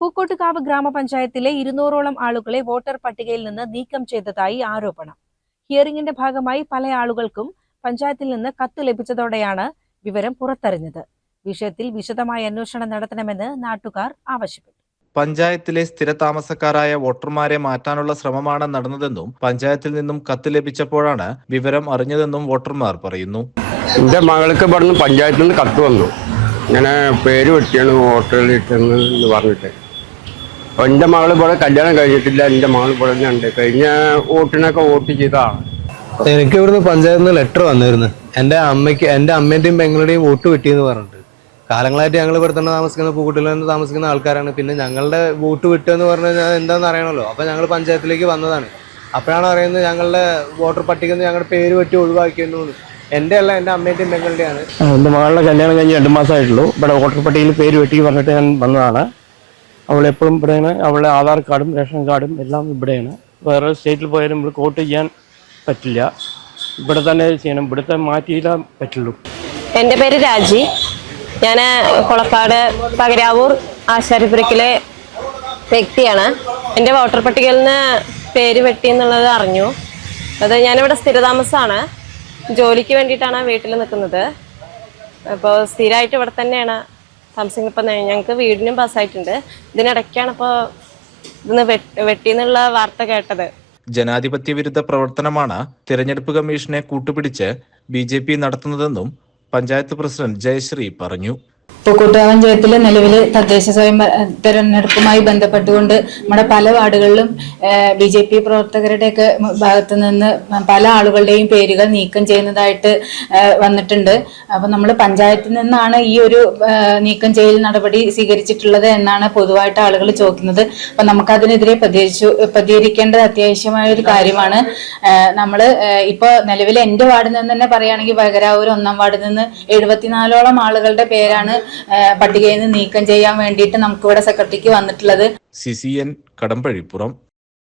പൂക്കോട്ടുകാവ് ഗ്രാമപഞ്ചായത്തിലെ ഇരുന്നൂറോളം ആളുകളെ വോട്ടർ പട്ടികയിൽ നിന്ന് നീക്കം ചെയ്തതായി ആരോപണം. ഹിയറിംഗിന്റെ ഭാഗമായി പല ആളുകൾക്കും പഞ്ചായത്തിൽ നിന്ന് കത്ത് ലഭിച്ചതോടെയാണ് വിവരം പുറത്തറിഞ്ഞത്. വിഷയത്തിൽ വിശദമായ അന്വേഷണം നടത്തണമെന്ന് നാട്ടുകാർ ആവശ്യപ്പെട്ടു. പഞ്ചായത്തിലെ സ്ഥിര സ്ഥിരതാമസക്കാരായ വോട്ടർമാരെ മാറ്റാനുള്ള ശ്രമമാണ് നടന്നതെന്നും പഞ്ചായത്തിൽ നിന്നും കത്ത് ലഭിച്ചപ്പോഴാണ് വിവരം അറിഞ്ഞതെന്നും വോട്ടർമാർ പറയുന്നു. എന്റെ മകൾക്ക് ഇവിടുന്ന് പഞ്ചായത്തിൽ നിന്ന് കത്ത് വന്നു. ഇങ്ങനെ പേര് വെട്ടിയാണ് വോട്ടറിൽ ഇട്ടെന്ന് എന്ന് പറഞ്ഞിട്ട്. എന്റെ മകൾ ഇവിടെ കല്യാണം കഴിഞ്ഞിട്ടില്ല എന്റെ മകൾ ഇവിടെ ഉണ്ട് കഴിഞ്ഞ വോട്ടിനൊക്കെ വോട്ട് ചെയ്തതാണ് എനിക്ക് ഇവിടുന്ന് പഞ്ചായത്തിൽ നിന്ന് ലെറ്റർ വന്നിരുന്നു. എന്റെ അമ്മയ്ക്ക് എന്റെ അമ്മേന്റെയും പെങ്ങളുടെയും വോട്ട് കിട്ടിയെന്ന് പറഞ്ഞിട്ട്. കാലങ്ങളായിട്ട് ഞങ്ങൾ ഇവിടെ തന്നെ താമസിക്കുന്ന പൂക്കുട്ടിൽ തന്നെ താമസിക്കുന്ന ആൾക്കാരാണ്. പിന്നെ ഞങ്ങളുടെ വോട്ട് വിട്ടെന്ന് പറഞ്ഞു കഴിഞ്ഞാൽ എന്താണെന്ന് അറിയണമല്ലോ. അപ്പോൾ ഞങ്ങൾ പഞ്ചായത്തിലേക്ക് വന്നതാണ്. അപ്പോഴാണ് അറിയുന്നത് ഞങ്ങളുടെ വോട്ടർ പട്ടികയിൽ നിന്ന് ഞങ്ങളുടെ പേര് വെട്ടി ഒഴിവാക്കിയെന്നു എന്റെ അല്ല എന്റെ അമ്മേന്റെയും പെങ്ങളുടെയാണ്. എന്റെ മകളുടെ കല്യാണം കഴിഞ്ഞ് രണ്ട് മാസമായിട്ടുള്ളൂ. ഇവിടെ വോട്ടർ പട്ടികയിൽ പേര് വെട്ടി പറഞ്ഞിട്ട് ഞാൻ വന്നതാണ്. അവൾ എപ്പോഴും ഇവിടെയാണ്. അവളുടെ ആധാർ കാർഡും റേഷൻ കാർഡും എല്ലാം ഇവിടെയാണ്. വേറെ സ്റ്റേറ്റിൽ പോയാലും ഇവിടെ കോട്ട് ചെയ്യാൻ പറ്റില്ല. ഇവിടെ തന്നെ ചെയ്യണം. ഇവിടുത്തെ മാറ്റിയില്ലാൻ പറ്റുള്ളൂ. എന്റെ പേര് രാജി. ഞാൻ കൊളക്കാട് പകരാവൂർ ആശാരിപുരക്കിലെ വ്യക്തിയാണ്. എന്റെ വോട്ടർ പട്ടികയിൽ നിന്ന് പേര് വെട്ടി എന്നുള്ളത് അറിഞ്ഞു. അത് ഞാനിവിടെ സ്ഥിരതാമസമാണ്. ജോലിക്ക് വേണ്ടിയിട്ടാണ് വീട്ടിൽ നിൽക്കുന്നത്. അപ്പോൾ സ്ഥിരമായിട്ട് ഇവിടെ തന്നെയാണ് താമസിക്കുന്നത് ഇപ്പം ഞങ്ങൾക്ക് വീടിനും പാസ്സായിട്ടുണ്ട് ഇതിനിടയ്ക്കാണ് ഇപ്പോൾ ഇന്ന് വെട്ടി എന്നുള്ള വാർത്ത കേട്ടത്. ജനാധിപത്യ വിരുദ്ധ പ്രവർത്തനമാണ് തിരഞ്ഞെടുപ്പ് കമ്മീഷനെ കൂട്ടുപിടിച്ച് ബി ജെ പി നടത്തുന്നതെന്നും പഞ്ചായത്ത് പ്രസിഡന്റ് ജയശ്രീ പറഞ്ഞു. പൂക്കോട്ടുകാവ് പഞ്ചായത്തിൽ നിലവിൽ തദ്ദേശ സ്വയം തെരഞ്ഞെടുപ്പുമായി ബന്ധപ്പെട്ടുകൊണ്ട് നമ്മുടെ പല വാർഡുകളിലും ബി ജെ പി പ്രവർത്തകരുടെയൊക്കെ ഭാഗത്ത് നിന്ന് പല ആളുകളുടെയും പേരുകൾ നീക്കം ചെയ്യുന്നതായിട്ട് വന്നിട്ടുണ്ട്. അപ്പം നമ്മൾ പഞ്ചായത്തിൽ നിന്നാണ് ഈ ഒരു നീക്കം ചെയ്യൽ നടപടി സ്വീകരിച്ചിട്ടുള്ളത് എന്നാണ് പൊതുവായിട്ട് ആളുകൾ ചോദിക്കുന്നത്. അപ്പം നമുക്കതിനെതിരെ പ്രതികരിച്ചു പ്രതികരിക്കേണ്ടത് അത്യാവശ്യമായ ഒരു കാര്യമാണ്. നമ്മൾ ഇപ്പോൾ നിലവിൽ എന്റെ വാർഡിൽ നിന്ന് തന്നെ പറയുകയാണെങ്കിൽ വകരാവൂർ ഒന്നാം വാർഡിൽ നിന്ന് എഴുപത്തിനാലോളം ആളുകളുടെ പേരാണ് പട്ടികയിൽ നിന്ന് നീക്കം ചെയ്യാൻ വേണ്ടിയിട്ട് നമുക്കിവിടെ സെക്രട്ടറിക്ക് വന്നിട്ടുള്ളത്. C C N Kadambazhipuram.